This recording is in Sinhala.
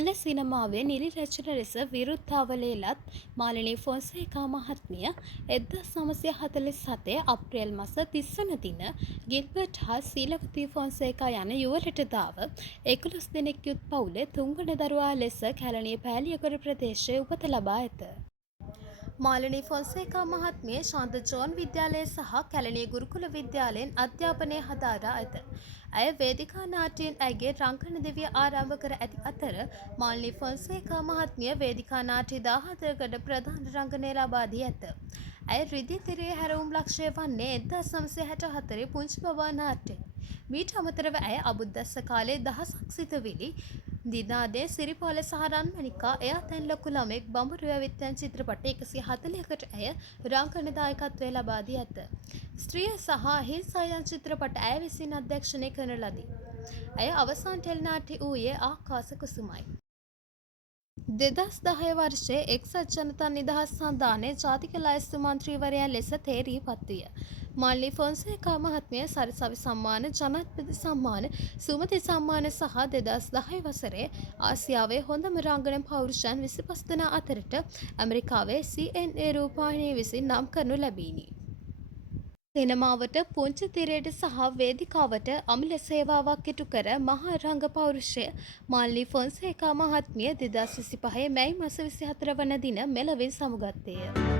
හෙළ සිනමාවේ නිලි රචන ලෙස විරුද්ධාවලේලත් මාලිනී ෆොන්සේකා මහත්මිය 1947 අප්‍රේල් මස 30 වන දින ගිල්බර්ට් හා සීලවතී ෆොන්සේකා යන යුවළටදාව 11 දෙනෙක් යුත් පවුලේ තුන්වන දරුවා ලෙස කැලණිය පෑලියගොඩ ප්‍රදේශයේ උපත ලබා ඇත. මාලිනී ෆොන්සේකා මහත්මිය ශාන්ත ජෝන් විද්‍යාලය සහ කැලණිය ගුරුකුල විද්‍යාලයෙන් අධ්‍යාපනය හදාරා ඇත. ඇය වේදිකා නාට්‍යයෙන් ඇයගේ රංගන දිවිය ආරම්භ කර ඇති අතර මාලිනී ෆොන්සේකා මහත්මිය වේදිකා නාට්‍ය 14කට ප්‍රධාන රංගනය ලබා දී ඇත. ඇය රිදී තිරයේ හැරවුම් ලක්ෂ්‍ය වන්නේ 1964 පුංචි බබා නාට්‍යය. මීට අමතරව ඇය අබුද්දස්ස කාලේ දහසක් සිතුවිලි දිනාදේ සිරිපාල සහ රන්මැණිකා එයා තැන් ලොකු ළමෙක් බඹරු ඇවිත් යන චිත්‍රපට 140කට ඇය රංගන දායකත්වය ලබා දී ඇත. ස්ත්‍රිය සහ අහිංසා යන චිත්‍රපට ඇය විසින් අධ්‍යක්ෂණය කරන ලදී. ඇය අවසන් ටෙලි නාට්‍ය වූයේ ආකාස කුසුමයි. 2010 වර්ෂයේ එක්සත් ජනතා නිදහස් සන්ධානයේ ජාතික ලැයිස්තු මන්ත්‍රීවරයා ලෙස තේරී පත්විය. මාලිනී ෆොන්සේකා මහත්මිය සරසවි සම්මාන, ජනාධිපති සම්මාන, සුමති සම්මාන සහ 2010 වසරේ ආසියාවේ හොඳම රංගන පෞරුෂයන් 25 දෙනා අතරට ඇමරිකාවේ CNA රූපවාහිනිය විසින් නම් කරනු ලැබිණි. සිනමාවට පුංචි තිරයට සහ වේදිකාවට අමිල සේවාවක් ඉටු කර මහා රංග පෞරුෂය මාලිනී ෆොන්සේකා මහත්මිය 2025 මැයි මස 24 වන දින මෙලොවින් සමුගත්තේය.